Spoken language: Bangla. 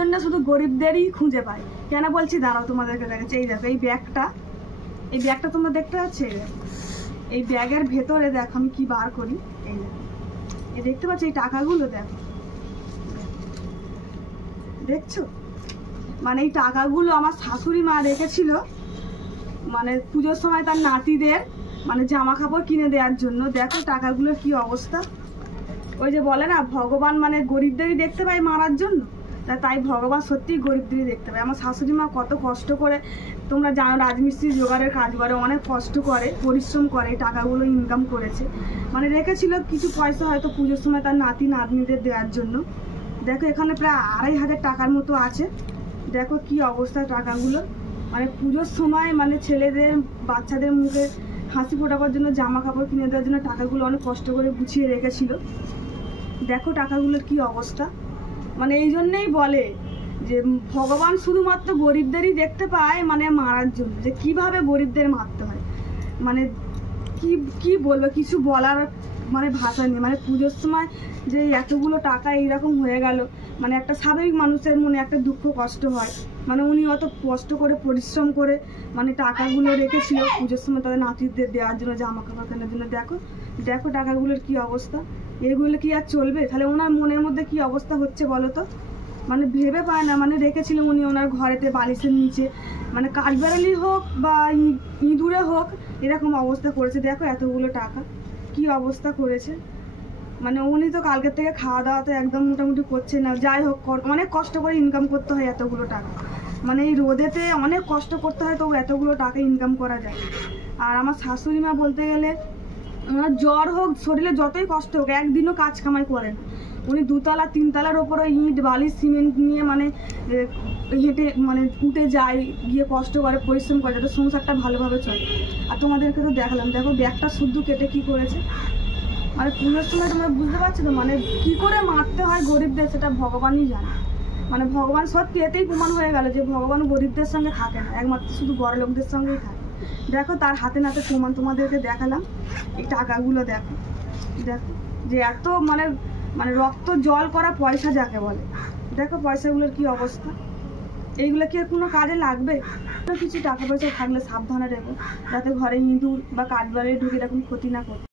জন্য শুধু গরিবদেরই খুঁজে পায়। কেন বলছি দাঁড়াও, তোমাদেরকে দেখাচ্ছি। এই দেখো এই ব্যাগটা তোমরা দেখতে পাচ্ছ? এই ব্যাগের ভেতরে দেখো আমি কি বার করি। এই দেখো, এই দেখতে পাচ্ছ এই টাকাগুলো, দেখো দেখছো? মানে এই টাকাগুলো আমার শাশুড়ি মা রেখেছিল মানে পুজোর সময় তার নাতিদের মানে জামা কাপড় কিনে দেওয়ার জন্য। দেখো টাকাগুলোর কি অবস্থা। ওই যে বলে না ভগবান মানে গরিবদেরই দেখতে পায় মারার জন্য, তাই ভগবান সত্যিই গরিবদেরই দেখতে পায়। আমার শাশুড়ি মা কত কষ্ট করে, তোমরা জানো রাজমিস্ত্রি জোগাড়ের কাজ করে, অনেক কষ্ট করে পরিশ্রম করে টাকাগুলো ইনকাম করেছে। মানে রেখেছিল কিছু পয়সা হয়তো পুজোর সময় তার নাতি নাতনিদের দেওয়ার জন্য। দেখো এখানে প্রায় 2500 টাকার মতো আছে। দেখো কি অবস্থা টাকাগুলো। মানে পুজোর সময় মানে ছেলেদের বাচ্চাদের মুখে হাসি ফোটাবার জন্য জামা কাপড় কিনে দেওয়ার জন্য টাকাগুলো অনেক কষ্ট করে গুছিয়ে রেখেছিল। দেখো টাকাগুলোর কি অবস্থা। মানে এই জন্যেই বলে যে ভগবান শুধুমাত্র গরিবদেরই দেখতে পায় মানে মারার জন্য, যে কিভাবে গরিবদের মারতে হয়। মানে কি বলবো, কিছু বলার মানে ভাষা নেই। মানে পুজোর সময় যে এতগুলো টাকা এইরকম হয়ে গেল, মানে একটা স্বাভাবিক মানুষের মনে একটা দুঃখ কষ্ট হয়। মানে উনি অত কষ্ট করে পরিশ্রম করে মানে টাকাগুলো রেখেছিল পুজোর সময় তাদের নাতিদের দেওয়ার জন্য, জামা কাপড় কেনার জন্য। দেখো টাকাগুলোর কি অবস্থা। এগুলো কি আর চলবে? তাহলে ওনার মনের মধ্যে কি অবস্থা হচ্ছে বলো তো। মানে ভেবে পায় না। মানে রেখেছিল উনি ওনার ঘরেতে বালিশের নিচে, মানে কাঠবেড়ালি হোক বা ইঁদুরে হোক এরকম অবস্থা করেছে। দেখো এতগুলো টাকা কি অবস্থা করেছে। মানে উনি তো কালকের থেকে খাওয়া দাওয়া তো একদম মোটামুটি করছে না। যাই হোক অনেক কষ্ট করে ইনকাম করতে হয় এতগুলো টাকা। মানে এই রোদেতে অনেক কষ্ট করতে হয়, তো এতগুলো টাকা ইনকাম করা যায়। আর আমার শাশুড়ি মা বলতে গেলে ওনার জ্বর হোক শরীরে যতই কষ্ট হোক একদিনও কাজ কামাই করেন। উনি 2 তলা 3 তলার ওপরে ইট বালি সিমেন্ট নিয়ে মানে হেঁটে মানে উঠে যায়, গিয়ে কষ্ট করে পরিশ্রম করে যাতে সংসারটা ভালোভাবে চলে। আর তোমাদেরকে তো দেখালাম, দেখো ব্যাগটা শুদ্ধ কেটে কি করেছে। মানে পুজোর সময় তোমরা বুঝতে পারছো তো, মানে কি করে মারতে হয় গরিবদের সেটা ভগবানই জানে। মানে ভগবান সত্যি এতেই প্রমাণ হয়ে গেল যে ভগবান গরিবদের সঙ্গে থাকে না, একমাত্র শুধু বড় লোকদের সঙ্গেই থাকে। দেখো তার হাতে নাতে প্রমাণ তোমাদেরকে দেখালাম। এই টাকাগুলো দেখো যে এত মানে মানে রক্ত জল করা পয়সা যাকে বলে। দেখো পয়সাগুলোর কি অবস্থা। এইগুলো কি আর কোনো কাজে লাগবে? কিছু টাকা পয়সা থাকলে সাবধানে রেখো, যাতে ঘরে ইঁদুর বা কাঠবাড়ি ঢুকে এরকম ক্ষতি না করে।